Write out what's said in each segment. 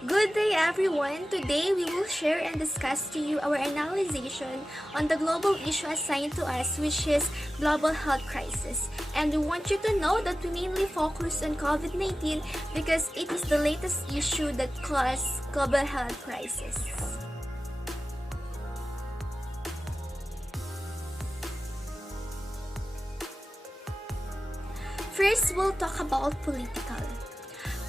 Good day everyone! Today we will share and discuss to you our analysis on the global issue assigned to us, which is global health crisis. And we want you to know that we mainly focus on COVID-19 because it is the latest issue that caused global health crisis. First, we'll talk about political.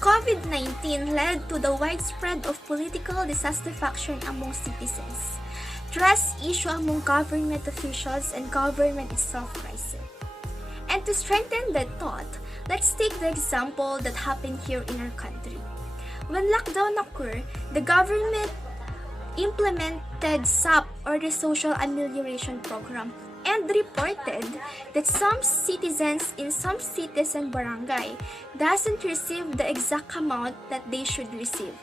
COVID-19 led to the widespread of political dissatisfaction among citizens. Trust issue among government officials and government itself rising. And to strengthen that thought, let's take the example that happened here in our country. When lockdown occurred, the government implemented SAP or the Social Amelioration Program and reported that some citizens in some cities and barangay doesn't receive the exact amount that they should receive.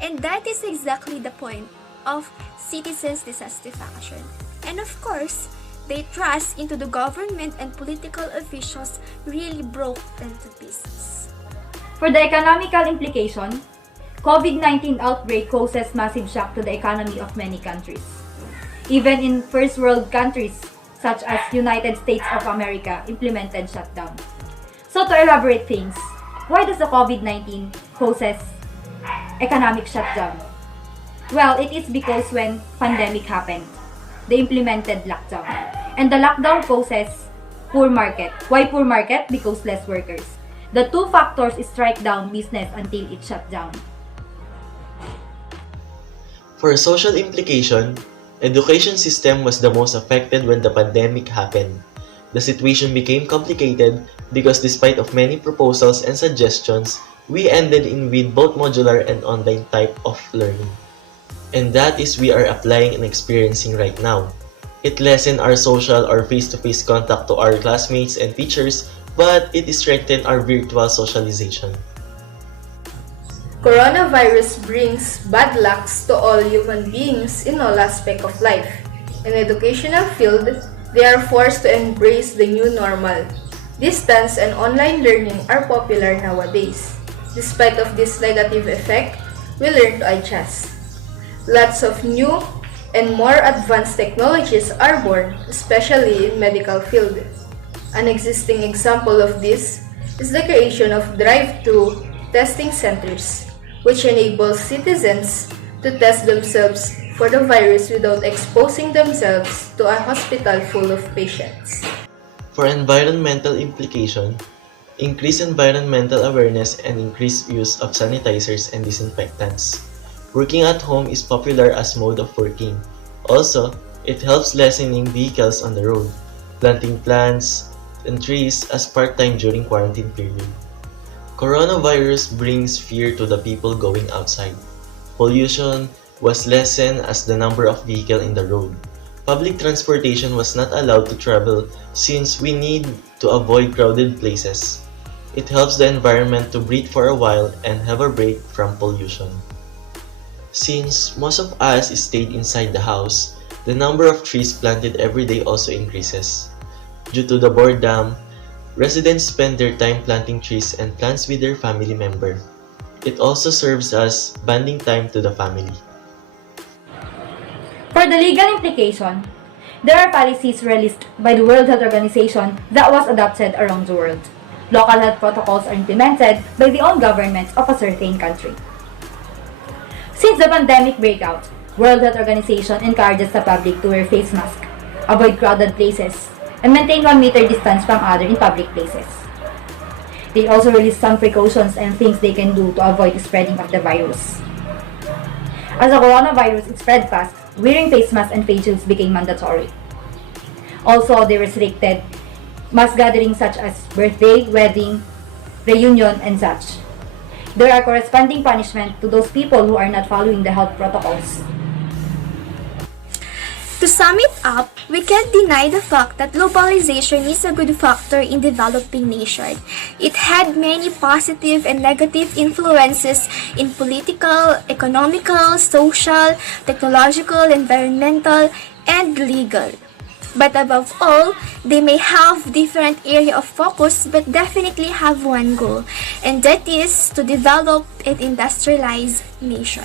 And that is exactly the point of citizens' dissatisfaction. And of course, their trust into the government and political officials really broke into pieces. For the economical implication, COVID-19 outbreak causes massive shock to the economy of many countries. Even in first world countries, such as United States of America, implemented shutdown. So to elaborate things, why does the COVID-19 causes economic shutdown? Well, it is because when pandemic happened, they implemented lockdown. And the lockdown causes poor market. Why poor market? Because less workers. The two factors strike down business until it shut down. For social implication, education system was the most affected when the pandemic happened. The situation became complicated because despite of many proposals and suggestions, we ended in with both modular and online type of learning. And that is we are applying and experiencing right now. It lessened our social or face-to-face contact to our classmates and teachers, but it strengthened our virtual socialization. Coronavirus brings bad lucks to all human beings in all aspects of life. In educational field, they are forced to embrace the new normal. Distance and online learning are popular nowadays. Despite of this negative effect, we learn to adjust. Lots of new and more advanced technologies are born, especially in medical field. An existing example of this is the creation of drive-thru testing centers, which enables citizens to test themselves for the virus without exposing themselves to a hospital full of patients. For environmental implication, increased environmental awareness and increased use of sanitizers and disinfectants. Working at home is popular as mode of working. Also, it helps lessening vehicles on the road, planting plants and trees as part-time during quarantine period. Coronavirus brings fear to the people going outside. Pollution was lessened as the number of vehicles in the road. Public transportation was not allowed to travel since we need to avoid crowded places. It helps the environment to breathe for a while and have a break from pollution. Since most of us stayed inside the house, the number of trees planted every day also increases. Due to the boredom, residents spend their time planting trees and plants with their family member. It also serves as bonding time to the family. For the legal implication, there are policies released by the World Health Organization that was adopted around the world. Local health protocols are implemented by the own governments of a certain country. Since the pandemic breakout, World Health Organization encourages the public to wear face masks, avoid crowded places, and maintain 1 meter distance from others in public places. They also release some precautions and things they can do to avoid the spreading of the virus. As the coronavirus spread fast, wearing face masks and face shields became mandatory. Also, they restricted mass gatherings such as birthday, wedding, reunion, and such. There are corresponding punishment to those people who are not following the health protocols. To sum it up, we can't deny the fact that globalization is a good factor in developing nations. It had many positive and negative influences in political, economical, social, technological, environmental, and legal. But above all, they may have different area of focus but definitely have one goal. and that is to develop an industrialized nation.